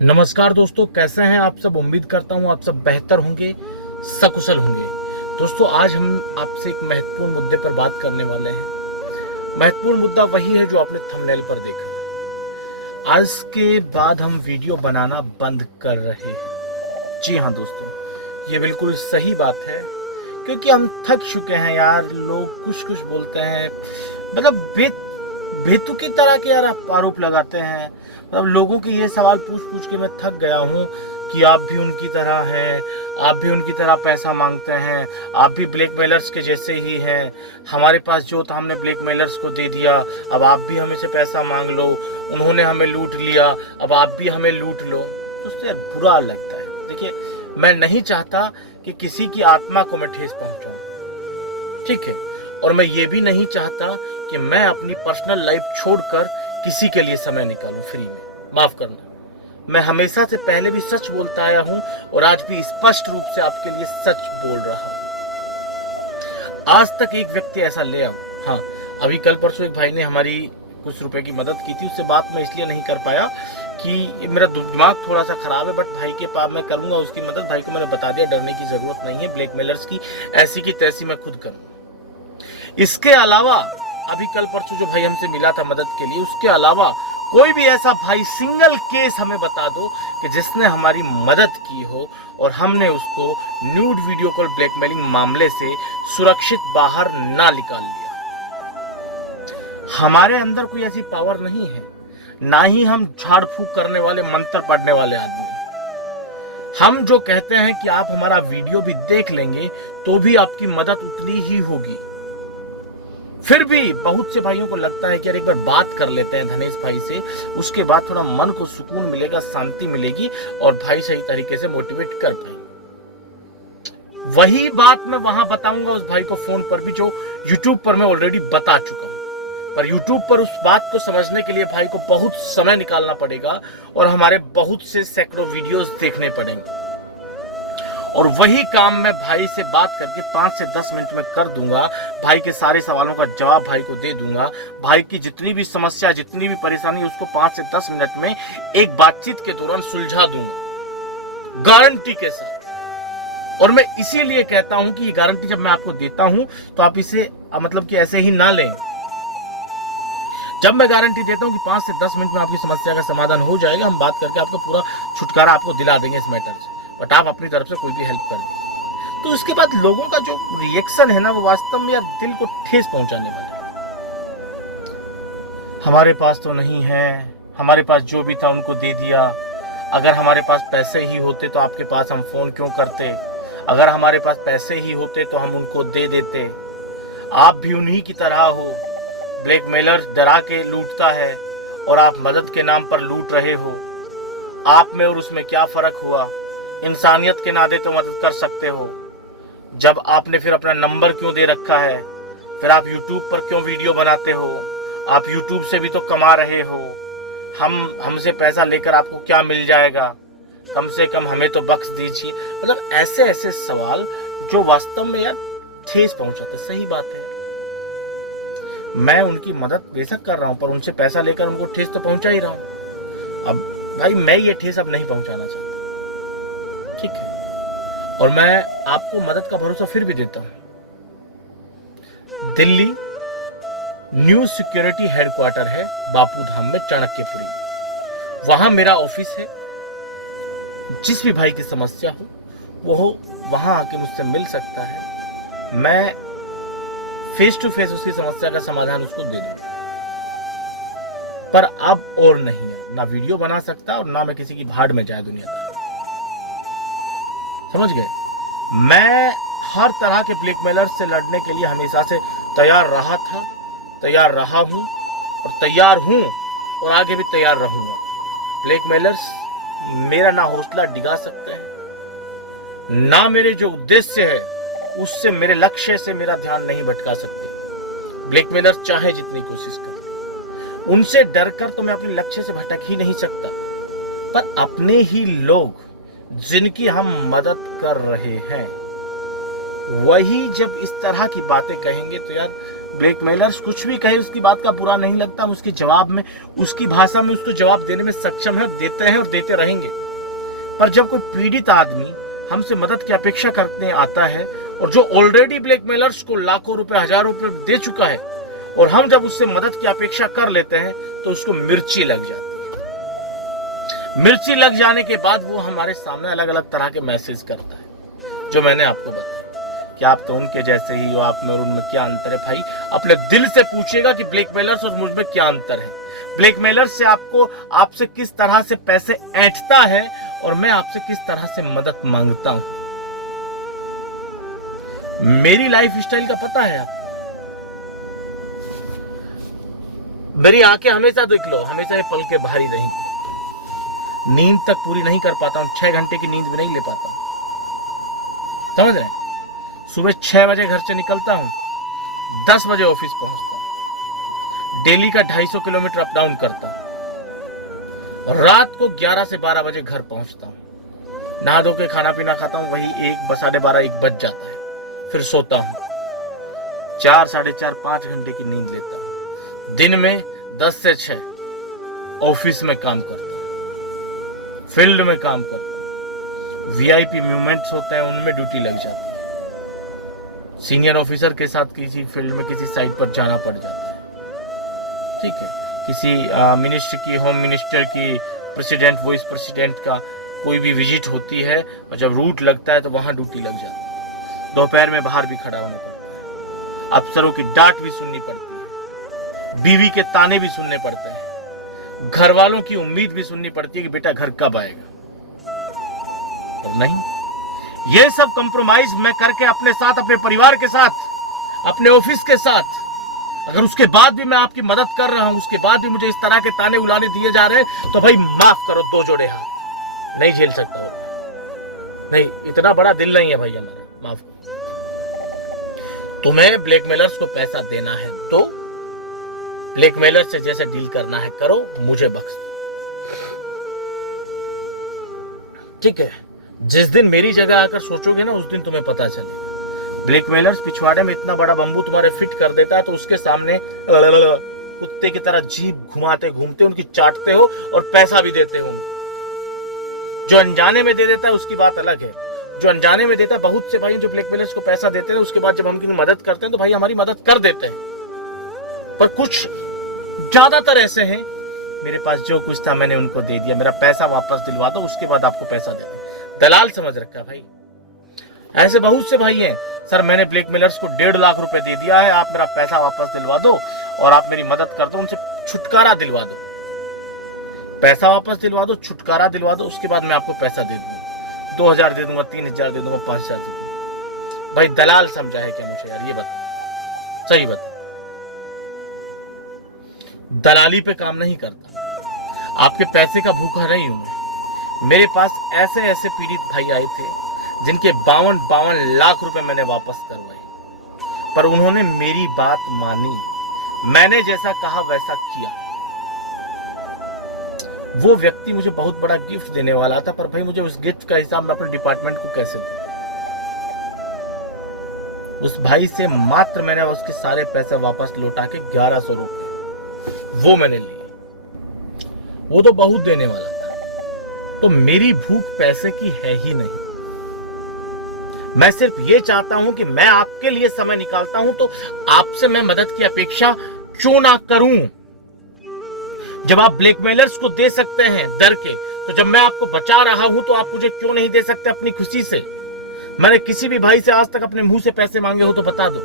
नमस्कार दोस्तों, कैसे हैं आप सब। उम्मीद करता हूं आप सब बेहतर होंगे, सकुशल होंगे। दोस्तों, आज हम आपसे एक महत्वपूर्ण मुद्दे पर बात करने वाले हैं। महत्वपूर्ण मुद्दा वही है जो आपने थंबनेल पर देखा। आज के बाद हम वीडियो बनाना बंद कर रहे हैं। जी हाँ दोस्तों, ये बिल्कुल सही बात है, क्योंकि हम थक चुके हैं यार। लोग कुछ कुछ बोलते हैं, मतलब बेतुकी तरह के यार आरोप लगाते हैं। मतलब लोगों के ये सवाल पूछ पूछ के मैं थक गया हूँ कि आप भी उनकी तरह हैं, आप भी उनकी तरह पैसा मांगते हैं, आप भी ब्लैकमेलर्स के जैसे ही हैं। हमारे पास जो था हमने ब्लैकमेलर्स को दे दिया, अब आप भी हमें से पैसा मांग लो। उन्होंने हमें लूट लिया, अब आप भी हमें लूट लो। दोस्तों यार, बुरा लगता है। देखिए, मैं नहीं चाहता कि किसी की आत्मा को मैं ठेस पहुंचाऊं, ठीक है। और मैं ये भी नहीं चाहता कि मैं अपनी पर्सनल लाइफ छोड़कर किसी के लिए समय निकालूं फ्री में। माफ करना, मैं हमेशा से पहले भी सच बोलता आया हूं और आज भी स्पष्ट रूप से आपके लिए सच बोल रहा हूं। आज तक एक व्यक्ति ऐसा ले आओ। हाँ, अभी कल परसों एक भाई ने हमारी कुछ रुपए की मदद की थी। उससे बात मैं इसलिए नहीं कर पाया कि मेरा दिमाग थोड़ा सा खराब है, बट भाई के पास मैं करूंगा उसकी मदद। भाई को मैंने बता दिया, डरने की जरूरत नहीं है। ब्लैकमेलर्स की ऐसी की तैसी मैं खुद करूंगा। इसके अलावा अभी कल परसों जो भाई हमसे मिला था मदद के लिए, उसके अलावा कोई भी ऐसा भाई सिंगल केस हमें बता दो कि जिसने हमारी मदद की हो और हमने उसको न्यूड वीडियो कॉल ब्लैकमेलिंग मामले से सुरक्षित बाहर ना निकाल लिया। हमारे अंदर कोई ऐसी पावर नहीं है, ना ही हम झाड़ फूक करने वाले, मंत्र पढ़ने वाले आदमी। हम जो कहते हैं कि आप हमारा वीडियो भी देख लेंगे तो भी आपकी मदद उतनी ही होगी। फिर भी बहुत से भाइयों को लगता है कि यार एक बार बात कर लेते हैं धनेश भाई से, उसके बाद थोड़ा मन को सुकून मिलेगा, शांति मिलेगी और भाई सही तरीके से मोटिवेट कर पाएंगे। वही बात मैं वहां बताऊंगा उस भाई को फोन पर भी, जो यूट्यूब पर मैं ऑलरेडी बता चुका हूं। पर यूट्यूब पर उस बात को समझने के लिए भाई को बहुत समय निकालना पड़ेगा और हमारे बहुत से सैकड़ों वीडियोस देखने पड़ेंगे। और वही काम मैं भाई से बात करके 5 से 10 मिनट में कर दूंगा। भाई के सारे सवालों का जवाब भाई को दे दूंगा। भाई की जितनी भी समस्या, जितनी भी परेशानी, उसको 5 से 10 मिनट में एक बातचीत के दौरान सुलझा दूंगा, गारंटी के साथ। और मैं इसीलिए कहता हूं कि ये गारंटी जब मैं आपको देता हूं तो आप इसे मतलब कि ऐसे ही ना लें। जब मैं गारंटी देता हूं कि 5 से 10 मिनट में आपकी समस्या का समाधान हो जाएगा, हम बात करके आपका पूरा छुटकारा आपको दिला देंगे इस मैटर से, बट आप अपनी तरफ से कोई भी हेल्प कर दें। तो उसके बाद लोगों का जो रिएक्शन है ना, वो वास्तव में यार दिल को ठेस पहुंचाने वाला है। हमारे पास तो नहीं है, हमारे पास जो भी था उनको दे दिया। अगर हमारे पास पैसे ही होते तो आपके पास हम फोन क्यों करते। अगर हमारे पास पैसे ही होते तो हम उनको दे देते। आप भी उन्हीं की तरह हो, ब्लैकमेलर डरा के लूटता है और आप मदद के नाम पर लूट रहे हो। आप में और उसमें क्या फर्क हुआ। इंसानियत के नाते तो मदद कर सकते हो। जब आपने फिर अपना नंबर क्यों दे रखा है, फिर आप YouTube पर क्यों वीडियो बनाते हो। आप YouTube से भी तो कमा रहे हो। हमसे पैसा लेकर आपको क्या मिल जाएगा, कम से कम हमें तो बख्श दीजिए। मतलब ऐसे ऐसे सवाल जो वास्तव में यार ठेस पहुंचाते। सही बात है, मैं उनकी मदद बेशक कर रहा हूं, पर उनसे पैसा लेकर उनको ठेस तो पहुंचा ही रहा हूं। अब भाई मैं ये ठेस अब नहीं पहुंचाना चाहता, ठीक है। और मैं आपको मदद का भरोसा फिर भी देता हूं। दिल्ली न्यू सिक्योरिटी हेडक्वार्टर है बापू धाम में, चाणक्यपुरी। वहां मेरा ऑफिस है। जिस भी भाई की समस्या हो वो वहां आके मुझसे मिल सकता है। मैं फेस टू फेस उसकी समस्या का समाधान उसको दे दूंगा। पर अब और नहीं है, ना वीडियो बना सकता और ना मैं किसी की भाड़ में जाए दुनियादार। समझ गए। मैं हर तरह के ब्लैकमेलर से लड़ने के लिए हमेशा से तैयार रहा था, तैयार रहा हूं और तैयार हूं और आगे भी तैयार रहूंगा। ब्लैकमेलर्स मेरा ना हौसला डिगा सकते हैं, ना मेरे जो उद्देश्य है उससे, मेरे लक्ष्य से मेरा ध्यान नहीं भटका सकते। ब्लैकमेलर चाहे जितनी कोशिश कर, उनसे डरकर तो मैं अपने लक्ष्य से भटक ही नहीं सकता। पर अपने ही लोग जिनकी हम मदद कर रहे हैं, वही जब इस तरह की बातें कहेंगे तो यार ब्लैकमेलर्स कुछ भी कहे उसकी बात का बुरा नहीं लगता, हम उसके जवाब में, उसकी भाषा में उसको जवाब देने में सक्षम है, देते हैं और देते रहेंगे। पर जब कोई पीड़ित आदमी हमसे मदद की अपेक्षा करने आता है और जो ऑलरेडी ब्लैकमेलर्स को लाखों रुपए, हजारों रुपए दे चुका है, और हम जब उससे मदद की अपेक्षा कर लेते हैं तो उसको मिर्ची लग जाती है। मिर्ची लग जाने के बाद वो हमारे सामने अलग अलग तरह के मैसेज करता है, जो मैंने आपको बताया कि आप तो उनके जैसे ही हो, आप में और उनमें क्या अंतर है। भाई अपने दिल से पूछिएगा कि ब्लैकमेलर्स और मुझ में क्या अंतर है। ब्लैकमेलर्स से आपसे किस तरह से पैसे ऐंठता है और मैं आपसे किस तरह से मदद मांगता हूं। मेरी लाइफ स्टाइल का पता है आपको। मेरी आंखें हमेशा देख लो, हमेशा ये पल के भारी रहेंगी। नींद तक पूरी नहीं कर पाता हूं, 6 घंटे की नींद भी नहीं ले पाता हूं, समझ रहे हैं। सुबह 6 बजे घर से निकलता हूं, 10 बजे ऑफिस पहुंचता हूं। डेली का 250 किलोमीटर अप डाउन करता हूं और रात को 11 से 12 बजे घर पहुंचता हूं। नहा धो के खाना पीना खाता हूं, वही 1, 12:30, 1 बज जाता है। फिर सोता हूं, 4, 4.5, 5 घंटे की नींद लेता हूं। दिन में 10 से 6 ऑफिस में काम करता हूं, फील्ड में काम करता हूं। VIP मूवमेंट्स होते हैं, उनमें ड्यूटी लग जाती है। सीनियर ऑफिसर के साथ किसी फील्ड में किसी साइट पर जाना पड़ जाता है, ठीक है। किसी मिनिस्टर की, होम मिनिस्टर की, प्रेसिडेंट, वाइस प्रेसिडेंट का कोई भी विजिट होती है और जब रूट लगता है तो वहां ड्यूटी लग जाती है। दोपहर में बाहर भी खड़ा होना पड़ता है। अफसरों की डांट भी सुननी पड़ती है, बीवी के ताने भी सुनने पड़ते हैं, घर वालों की उम्मीद भी सुननी पड़ती है कि बेटा घर कब आएगा। और नहीं, ये सब कंप्रोमाइज मैं करके अपने साथ, अपने परिवार के साथ, अपने ऑफिस के साथ, अगर उसके बाद भी मैं आपकी मदद कर रहा हूं, उसके बाद भी मुझे इस तरह के ताने उलाने दिए जा रहे हैं, तो भाई माफ करो, 2 जोड़े हाथ, नहीं झेल सकता हूं। नहीं, इतना बड़ा दिल नहीं है भाई हमारा, माफ करो। तुम्हें ब्लैकमेलर्स को पैसा देना है तो ब्लैकमेलर से जैसे डील करना है करो, मुझे बख्श दो, ठीक है। जिस दिन मेरी जगह आकर सोचोगे ना, उस दिन तुम्हें पता चलेगा। ब्लैकमेलर्स पिछवाड़े में इतना बड़ा बंबू तुम्हारे फिट कर देता है तो उसके सामने कुत्ते की तरह जीभ घुमाते घूमते उनकी चाटते हो और पैसा भी देते हो। जो अनजाने में दे देता है उसकी बात अलग है। जो अनजाने में देता है, बहुत से भाई जो ब्लैकमेलर्स को पैसा देते हैं, उसके बाद जब हम उनकी मदद करते हैं तो भाई हमारी मदद कर देते हैं। पर कुछ ज्यादातर ऐसे हैं, मेरे पास जो कुछ था मैंने उनको दे दिया, मेरा पैसा वापस दिलवा दो, उसके बाद आपको पैसा दे दो। दलाल समझ रखा भाई। ऐसे बहुत से भाई हैं, सर मैंने ब्लैकमेलर्स को 1.5 लाख रुपए दे दिया है, आप मेरा पैसा वापस दिलवा दो और आप मेरी मदद कर दो, उनसे छुटकारा दिलवा दो। पैसा वापस दिलवा दो, छुटकारा दिलवा दो, उसके बाद मैं आपको पैसा दे दूंगा, 2000 दे दूंगा, 3000 दे दूंगा, 5000 दे दूंगा। भाई दलाल समझा है क्या मुझे यार, ये बता, सही बता। दलाली पे काम नहीं करता, आपके पैसे का भूखा नहीं हूं मैं। मेरे पास ऐसे ऐसे पीड़ित भाई आए थे जिनके 52 लाख रुपए मैंने वापस करवाए, पर उन्होंने मेरी बात मानी, मैंने जैसा कहा वैसा किया। वो व्यक्ति मुझे बहुत बड़ा गिफ्ट देने वाला था, पर भाई मुझे उस गिफ्ट का हिसाब मैं अपने डिपार्टमेंट को कैसे दूं। उस भाई से मात्र मैंने उसके सारे पैसे वापस लौटा के 1100 रुपए वो मैंने लिए। वो तो बहुत देने वाला था। तो मेरी भूख पैसे की है ही नहीं। मैं सिर्फ ये चाहता हूं कि मैं आपके लिए समय निकालता हूं तो आपसे मैं मदद की अपेक्षा क्यों ना करूं। जब आप ब्लैकमेलर्स को दे सकते हैं डर के, तो जब मैं आपको बचा रहा हूं तो आप मुझे क्यों नहीं दे सकते अपनी खुशी से। मैंने किसी भी भाई से आज तक अपने मुंह से पैसे मांगे हो तो बता दो।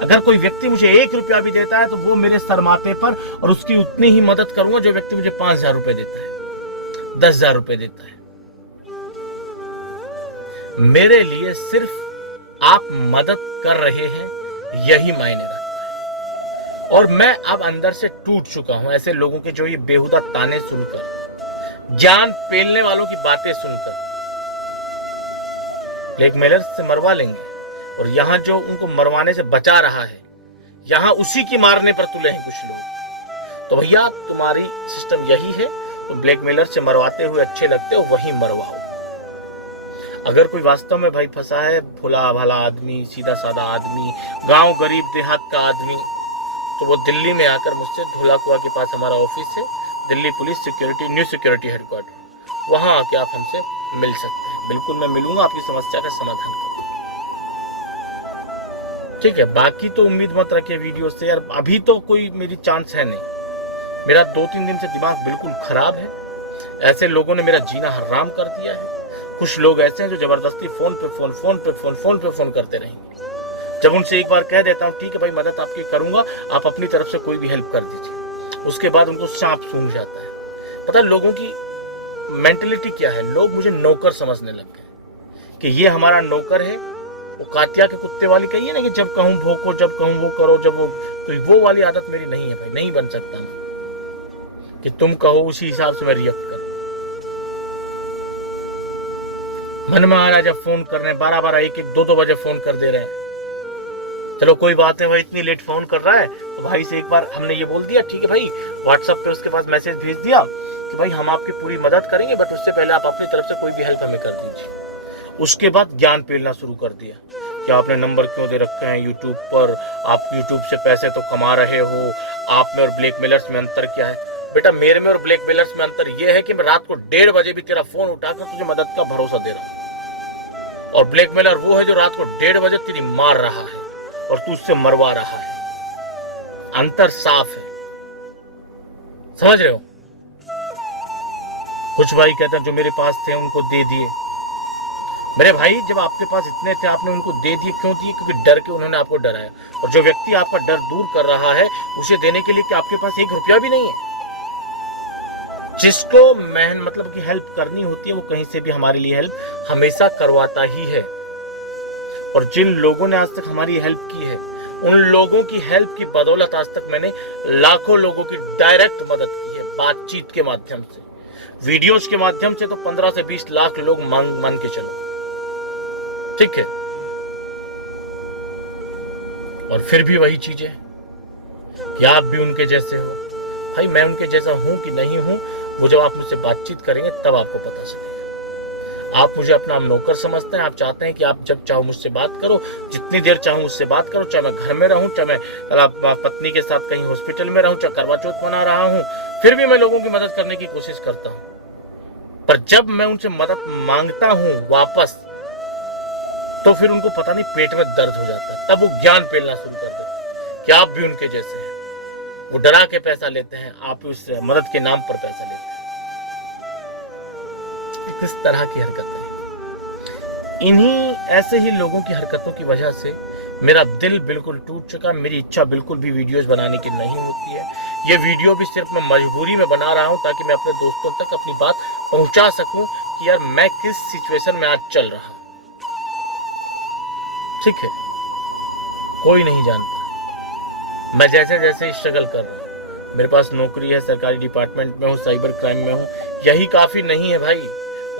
अगर कोई व्यक्ति मुझे 1 रुपया भी देता है तो वो मेरे सरमाते पर, और उसकी उतनी ही मदद करूंगा जो व्यक्ति मुझे 5000 रुपए देता है, 10,000 रुपए देता है। मेरे लिए सिर्फ आप मदद कर रहे हैं यही मायने रखता है। और मैं अब अंदर से टूट चुका हूं ऐसे लोगों के जो ये बेहुदा ताने सुनकर, ज्ञान पेलने वालों की बातें सुनकर। ब्लैकमेलर्स से मरवा लेंगे, और यहां जो उनको मरवाने से बचा रहा है, यहां उसी की मारने पर तुले हैं कुछ लोग। तो भैया तुम्हारी सिस्टम यही है, तुम ब्लैकमेलर से मरवाते हुए अच्छे लगते हो, वही मरवाओ। अगर कोई वास्तव में भाई फंसा है, भोला भाला आदमी, सीधा साधा आदमी, गांव गरीब देहात का आदमी, तो वो दिल्ली में आकर मुझसे, धोला कुआं के पास हमारा ऑफिस है, Delhi police security, new security headquarter, वहां आके आप हमसे मिल सकते हैं। बिल्कुल मैं मिलूंगा, आपकी समस्या का समाधान करूंगा। ठीक है, बाकी तो उम्मीद मत रखिए वीडियो से यार, अभी तो कोई मेरी चांस है नहीं। मेरा 2-3 दिन से दिमाग बिल्कुल खराब है। ऐसे लोगों ने मेरा जीना हराम कर दिया है। कुछ लोग ऐसे हैं जो जबरदस्ती फोन पे फोन करते रहेंगे। जब उनसे एक बार कह देता हूँ ठीक है भाई मदद आपकी करूंगा, आप अपनी तरफ से कोई भी हेल्प कर दीजिए, उसके बाद उनको सांप सूंघ जाता है। पता है लोगों की मेंटेलिटी क्या है? लोग मुझे नौकर समझने लग गए कि ये हमारा नौकर है। वो कातिया के कुत्ते वाली कही है ना कि जब कहूं भोंको, जब कहूं वो करो, जब वो वाली आदत मेरी नहीं है भाई, नहीं बन सकता मैं कि तुम कहो उसी हिसाब से मैं रिएक्ट करूं। मन में आ रहा है जब फोन कर रहे हैं 12-12, 1-1, 2-2 बजे फोन कर दे रहे हैं। चलो कोई बात नहीं भाई, इतनी लेट फोन कर रहा है तो भाई से एक बार हमने ये बोल दिया ठीक है भाई, व्हाट्सएप पे उसके पास मैसेज भेज दिया कि भाई हम आपकी पूरी मदद करेंगे, बट उससे पहले आप अपनी तरफ से कोई भी हेल्प हमें कर दीजिए। उसके बाद ज्ञान पेलना शुरू कर दिया कि आपने नंबर क्यों दे रखे हैं यूट्यूब पर, आप यूट्यूब से पैसे तो कमा रहे हो, आप में और ब्लैकमेलर्स में अंतर क्या है? बेटा मेरे में और ब्लैकमेलर्स में अंतर यह है कि मैं रात को 1:30 बजे भी तेरा फोन उठाकर तुझे मदद का भरोसा दे रहा हूं, और ब्लैकमेलर वो है जो रात को 1:30 बजे तेरी मार रहा है और तू उससे मरवा रहा है। अंतर साफ है, समझ रहे हो? कुछ भाई कहते हैं जो मेरे पास थे उनको दे दिए। मेरे भाई जब आपके पास इतने थे आपने उनको दे दिए, क्यों दिए? क्योंकि डर के उन्होंने आपको डराया, और जो व्यक्ति आपका डर दूर कर रहा है उसे देने के लिए कि आपके पास 1 रुपया भी नहीं है। जिसको मतलब कि हेल्प करनी होती है वो कहीं से भी हमारे लिए हेल्प हमेशा करवाता ही है। और जिन लोगों ने आज तक हमारी हेल्प की है, उन लोगों की हेल्प की बदौलत आज तक मैंने लाखों लोगों की डायरेक्ट मदद की है, बातचीत के माध्यम से, वीडियोस के माध्यम से तो 15 से 20 लाख लोग मान के चलो। ठीक है, और फिर भी वही चीजें कि आप भी उनके जैसे हो। भाई मैं उनके जैसा हूं कि नहीं हूं, वो जब आप मुझसे बातचीत करेंगे तब आपको पता चलेगा। आप मुझे अपना नौकर समझते हैं, आप चाहते हैं कि आप जब चाहो मुझसे बात करो, जितनी देर चाहूं मुझसे बात करो, चाहे मैं घर में रहूं, चाहे मैं पत्नी के साथ कहीं हॉस्पिटल में रहूं, चाहे करवा चौथ मना रहा हूं, फिर भी मैं लोगों की मदद करने की कोशिश करता हूं। पर जब मैं उनसे मदद मांगता हूं वापस, तो फिर उनको पता नहीं पेट में दर्द हो जाता है, तब वो ज्ञान पेलना शुरू कर देते हैं कि आप भी उनके जैसे हैं। वो डरा के पैसा लेते हैं, आप उस मदद के नाम पर पैसा लेते हैं। किस तरह की हरकतें, इन्हीं ऐसे ही लोगों की हरकतों की वजह से मेरा दिल बिल्कुल टूट चुका। मेरी इच्छा बिल्कुल भी वीडियोस बनाने की नहीं होती है। ये वीडियो भी सिर्फ मैं मजबूरी में बना रहा हूं ताकि मैं अपने दोस्तों तक अपनी बात पहुंचा सकूं कि यार मैं किस सिचुएशन में आज चल रहा हूं। ठीक है, कोई नहीं जानता मैं जैसे जैसे स्ट्रगल कर रहा हूं। मेरे पास नौकरी है, सरकारी डिपार्टमेंट में हूं, साइबर क्राइम में हूं, यही काफी नहीं है भाई,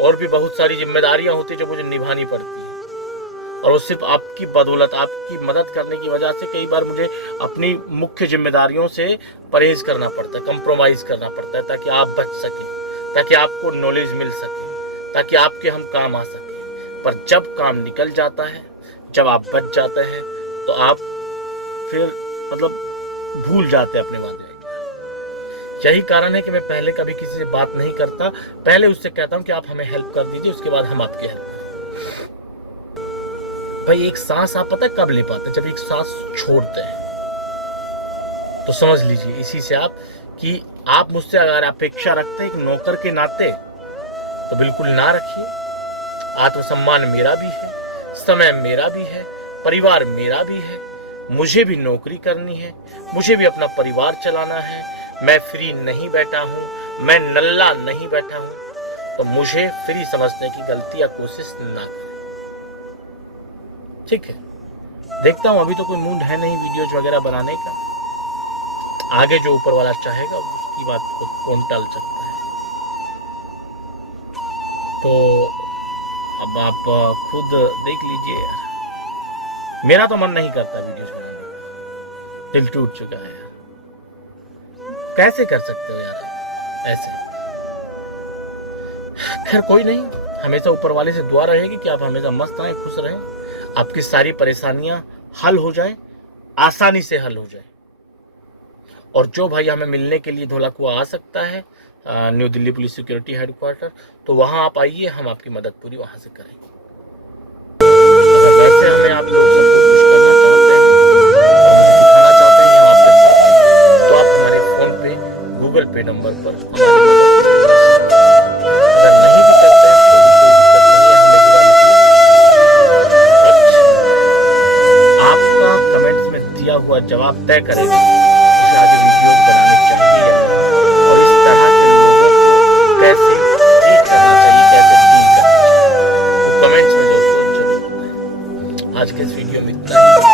और भी बहुत सारी जिम्मेदारियां होती है जो मुझे निभानी पड़ती है। और वो सिर्फ आपकी बदौलत, आपकी मदद करने की वजह से कई बार मुझे अपनी मुख्य जिम्मेदारियों से परहेज करना पड़ता है, कंप्रोमाइज करना पड़ता है, ताकि आप बच सकें, ताकि आपको नॉलेज मिल सके, ताकि आपके हम काम आ सके। पर जब काम निकल जाता है, जब आप बच जाते हैं, तो आप फिर मतलब भूल जाते हैं अपने वादे। यही कारण है कि मैं पहले कभी किसी से बात नहीं करता, पहले उससे कहता हूं कि आप हमें हेल्प कर दीजिए, उसके बाद हम आपकी हेल्प। भाई एक सांस आप पता है कब ले पाते हैं? जब एक सांस छोड़ते हैं। तो समझ लीजिए इसी से आप कि आप मुझसे अगर अपेक्षा रखते हैं एक नौकर के नाते, तो बिल्कुल ना रखिए। आत्मसम्मान मेरा भी है, समय मेरा भी है, परिवार मेरा भी है, मुझे भी नौकरी करनी है, मुझे भी अपना परिवार चलाना है। मैं फ्री नहीं बैठा हूं, मैं नल्ला नहीं बैठा हूं, तो मुझे फ्री समझने की गलती या कोशिश ना करें। ठीक है, देखता हूं, अभी तो कोई मूड है नहीं वीडियोज वगैरह बनाने का। आगे जो ऊपर वाला चाहेगा उसकी बात को कौन टाल सकता है। तो अब आप खुद देख लीजिए यार, मेरा तो मन नहीं करता वीडियोस बनाने का, दिल टूट चुका है यार। कैसे कर सकते हो यार ऐसे? खैर कोई नहीं, हमेशा ऊपर वाले से दुआ रहेगी कि आप हमेशा मस्त रहें, खुश रहें, आपकी सारी परेशानियां हल हो जाए, आसानी से हल हो जाए। और जो भाई हमें मिलने के लिए धौलाकुआं आ सकता है, new Delhi police security headquarter, तो वहां आप आइए, हम आपकी मदद पूरी वहां से करेंगे। अगर वैसे हमें आप लोग सपोर्ट करना चाहते हैं और मुझे दिखाना चाहते हैं आपके साथ, तो आप हमारे फोन पे गूगल पे नंबर पर हमारी मदद कर सकते हैं। अगर नहीं भी करते हैं तो भी कोई दिक्कत नहीं है, हमें बुरा नहीं लगेगा। आपका कमेंट्स में दिया हुआ जवाब तय करेगा मुझे आगे वीडियोस बनाने चाहिए या नहीं, और इस तरह के लोगों को कैसे ट्रीट करना चाहिए, कैसे डील करना चाहिए, वो कमेंट्स में दोस्तों जरूर बताएं। आज के इस वीडियो में इतना ही।